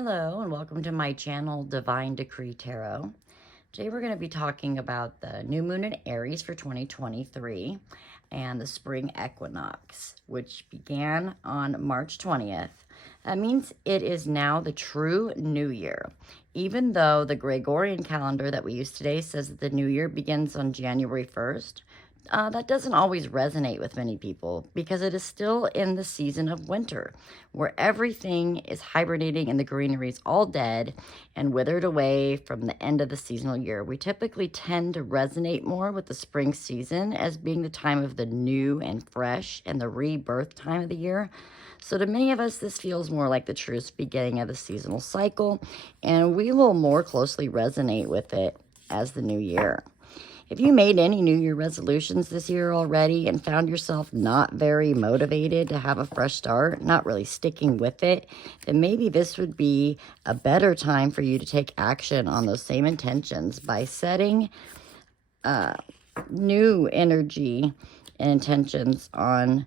Hello and welcome to my channel, Divine Decree Tarot. Today we're going to be talking about the new moon in Aries for 2023 and the spring equinox, which began on March 20th. That means it is now the true new year. Even though the Gregorian calendar that we use today says that the new year begins on January 1st, that doesn't always resonate with many people because it is still in the season of winter where everything is hibernating and the greenery is all dead and withered away from the end of the seasonal year. We typically tend to resonate more with the spring season as being the time of the new and fresh and the rebirth time of the year. So to many of us, this feels more like the true beginning of the seasonal cycle, and we will more closely resonate with it as the new year. If you made any New Year resolutions this year already and found yourself not very motivated to have a fresh start, not really sticking with it, then maybe this would be a better time for you to take action on those same intentions by setting new energy and intentions on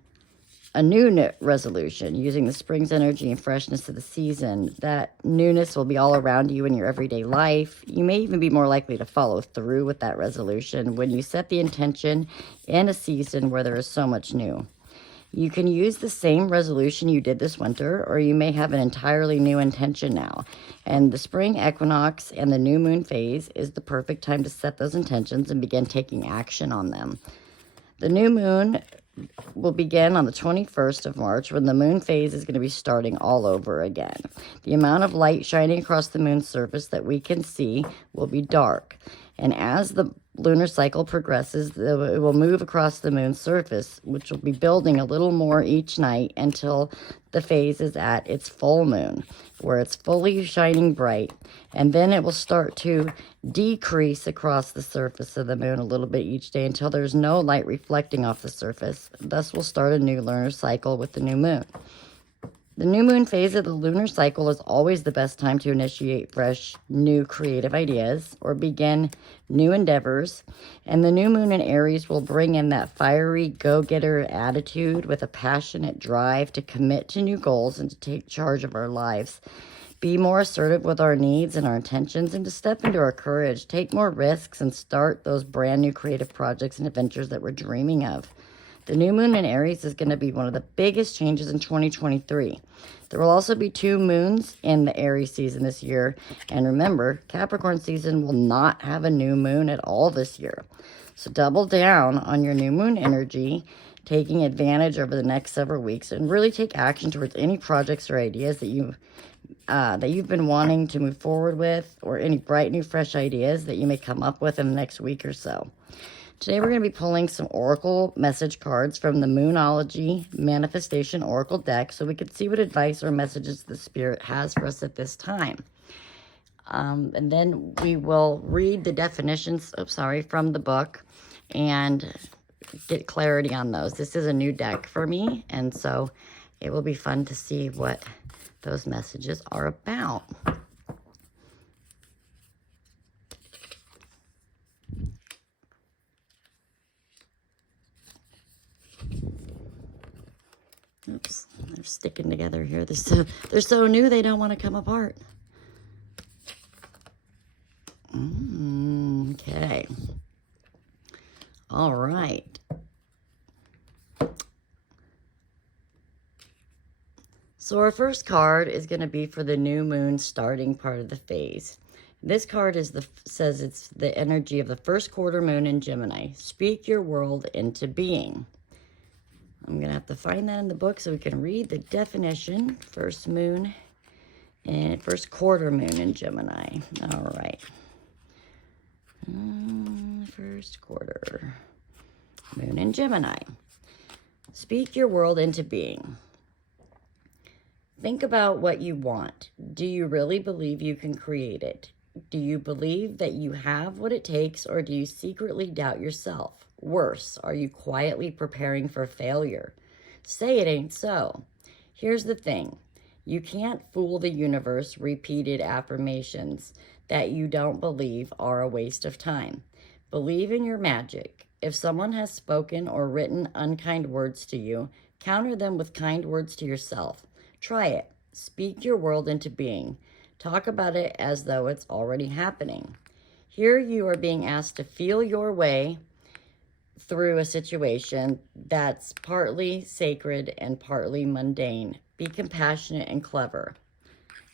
a new resolution using the spring's energy and freshness of the season. That newness will be all around you in your everyday life. You may even be more likely to follow through with that resolution when you set the intention in a season where there is so much new. You can use the same resolution you did this winter, or you may have an entirely new intention now. And the spring equinox and the new moon phase is the perfect time to set those intentions and begin taking action on them. The new moon will begin on the 21st of March when the moon phase is going to be starting all over again. The amount of light shining across the moon's surface that we can see will be dark. And as the lunar cycle progresses, it will move across the moon's surface, which will be building a little more each night until the phase is at its full moon, where it's fully shining bright. And then it will start to decrease across the surface of the moon a little bit each day until there's no light reflecting off the surface. Thus, we'll start a new lunar cycle with the new moon. The new moon phase of the lunar cycle is always the best time to initiate fresh, new creative ideas or begin new endeavors. And the new moon in Aries will bring in that fiery go-getter attitude with a passionate drive to commit to new goals and to take charge of our lives. Be more assertive with our needs and our intentions and to step into our courage, take more risks and start those brand new creative projects and adventures that we're dreaming of. The new moon in Aries is going to be one of the biggest changes in 2023. There will also be 2 moons in the Aries season this year. And remember, Capricorn season will not have a new moon at all this year. So double down on your new moon energy, taking advantage over the next several weeks, and really take action towards any projects or ideas that you've been wanting to move forward with, or any bright new fresh ideas that you may come up with in the next week or so. Today we're going to be pulling some Oracle message cards from the Moonology Manifestation Oracle deck so we can see what advice or messages the Spirit has for us at this time. And then we will read the definitions, from the book and get clarity on those. This is a new deck for me, and so it will be fun to see what those messages are about. Oops, they're sticking together here. They're so new they don't want to come apart. Okay. All right. So our first card is going to be for the new moon starting part of the phase. This card says it's the energy of the first quarter moon in Gemini. Speak your world into being. I'm going to have to find that in the book so we can read the definition. First moon and first quarter moon in Gemini. All right. First quarter moon in Gemini. Speak your world into being. Think about what you want. Do you really believe you can create it? Do you believe that you have what it takes, or do you secretly doubt yourself? Worse, are you quietly preparing for failure? Say it ain't so. Here's the thing. You can't fool the universe. Repeated affirmations that you don't believe are a waste of time. Believe in your magic. If someone has spoken or written unkind words to you, counter them with kind words to yourself. Try it. Speak your world into being. Talk about it as though it's already happening. Here you are being asked to feel your way through a situation that's partly sacred and partly mundane. Be compassionate and clever.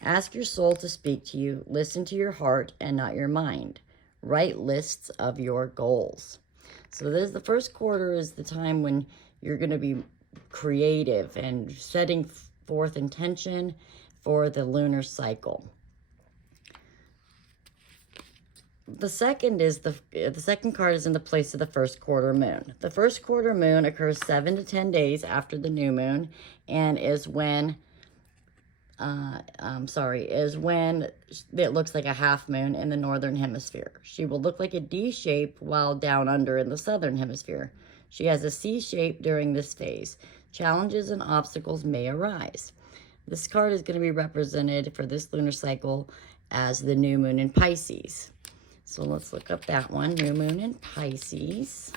Ask your soul to speak to you. Listen to your heart and not your mind. Write lists of your goals. So this, the first quarter is the time when you're going to be creative and setting forth intention for the lunar cycle. The second card is in the place of the first quarter moon. The first quarter moon occurs 7 to 10 days after the new moon, and is when it looks like a half moon in the northern hemisphere. She will look like a D shape while down under in the southern hemisphere. She has a C shape during this phase. Challenges and obstacles may arise. This card is going to be represented for this lunar cycle as the new moon in Pisces. So let's look up that one. New moon in Pisces.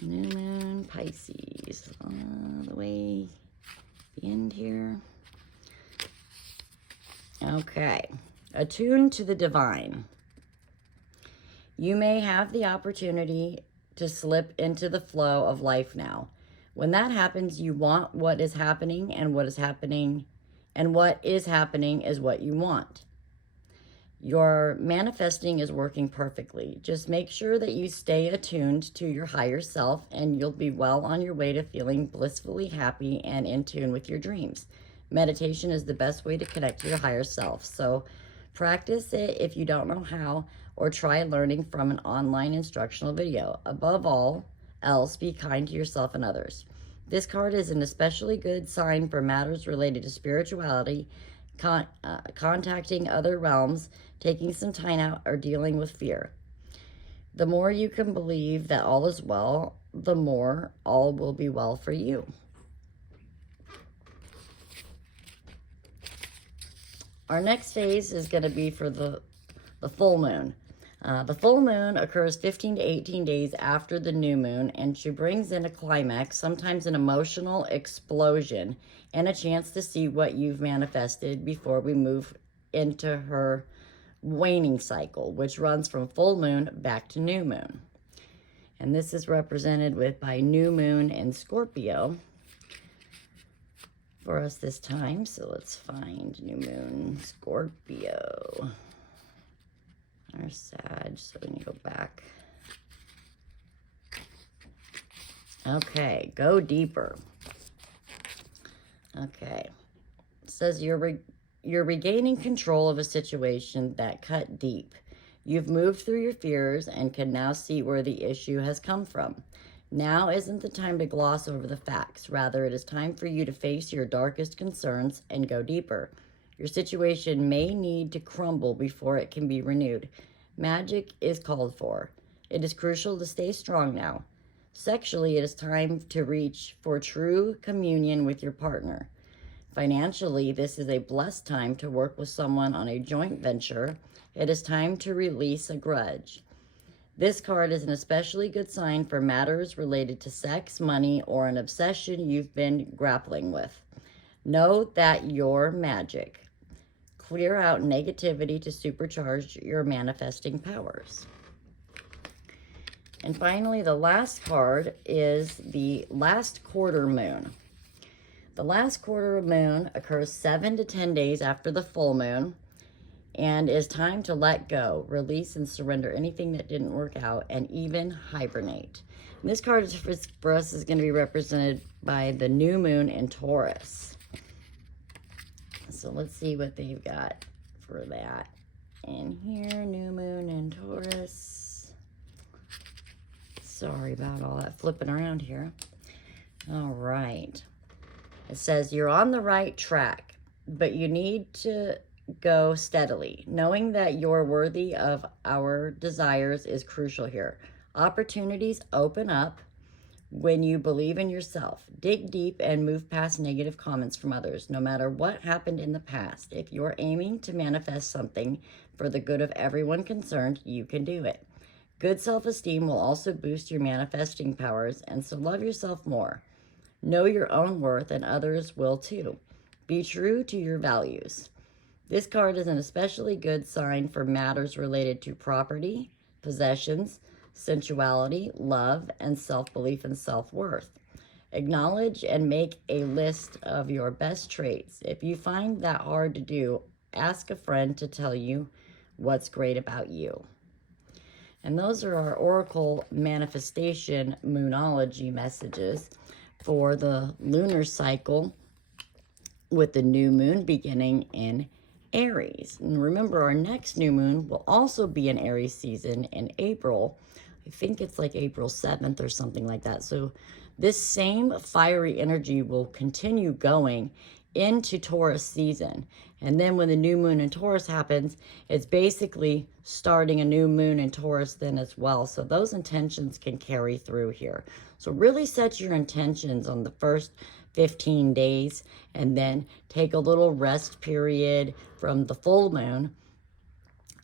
New moon Pisces. All the way the end here. Okay. Attuned to the divine. You may have the opportunity to slip into the flow of life now. When that happens, you want what is happening, and what is happening is what you want. Your manifesting is working perfectly. Just make sure that you stay attuned to your higher self, and you'll be well on your way to feeling blissfully happy and in tune with your dreams. Meditation is the best way to connect to your higher self. So practice it if you don't know how, or try learning from an online instructional video. Above all else, be kind to yourself and others. This card is an especially good sign for matters related to spirituality, contacting other realms, taking some time out, or dealing with fear. The more you can believe that all is well, the more all will be well for you. Our next phase is going to be for the full moon. The full moon occurs 15 to 18 days after the new moon, and she brings in a climax, sometimes an emotional explosion, and a chance to see what you've manifested before we move into her waning cycle, which runs from full moon back to new moon. And this is represented by new moon in Scorpio for us this time. So let's find new moon Scorpio. Our Sag, so we need to go back. Okay, go deeper. Okay. It says you're regaining control of a situation that cut deep. You've moved through your fears and can now see where the issue has come from. Now isn't the time to gloss over the facts. Rather, it is time for you to face your darkest concerns and go deeper. Your situation may need to crumble before it can be renewed. Magic is called for. It is crucial to stay strong now. Sexually, it is time to reach for true communion with your partner. Financially, this is a blessed time to work with someone on a joint venture. It is time to release a grudge. This card is an especially good sign for matters related to sex, money, or an obsession you've been grappling with. Know that you're magic. Clear out negativity to supercharge your manifesting powers. And finally, the last card is the last quarter moon. The last quarter moon occurs 7 to 10 days after the full moon, and is time to let go, release, and surrender anything that didn't work out, and even hibernate. And this card for us is going to be represented by the new moon in Taurus. So let's see what they've got for that. And here, new moon in Taurus. Sorry about all that flipping around here. All right. It says you're on the right track, but you need to go steadily. Knowing that you're worthy of our desires is crucial here. Opportunities open up when you believe in yourself. Dig deep and move past negative comments from others. No matter what happened in the past, if you're aiming to manifest something for the good of everyone concerned, you can do it. Good self-esteem will also boost your manifesting powers, and so love yourself more. Know your own worth, and others will too. Be true to your values. This card is an especially good sign for matters related to property, possessions, sensuality, love, and self-belief and self-worth. Acknowledge and make a list of your best traits. If you find that hard to do, ask a friend to tell you what's great about you. And those are our Oracle Manifestation Moonology messages for the lunar cycle with the new moon beginning in Aries. And remember, our next new moon will also be in Aries season in April. I think it's like April 7th or something like that. So this same fiery energy will continue going into Taurus season. And then when the new moon in Taurus happens, it's basically starting a new moon in Taurus then as well. So those intentions can carry through here. So really set your intentions on the first 15 days and then take a little rest period from the full moon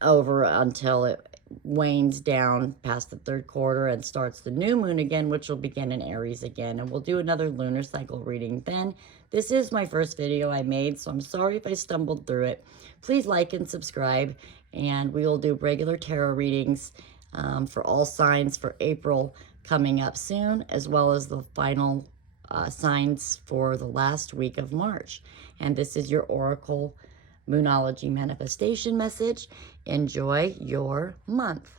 over until it wanes down past the third quarter and starts the new moon again, which will begin in Aries again. And we'll do another lunar cycle reading then. This is my first video I made, so I'm sorry if I stumbled through it. Please like and subscribe, and we will do regular tarot readings for all signs for April coming up soon, as well as the final signs for the last week of March. And this is your Oracle Moonology manifestation message. Enjoy your month.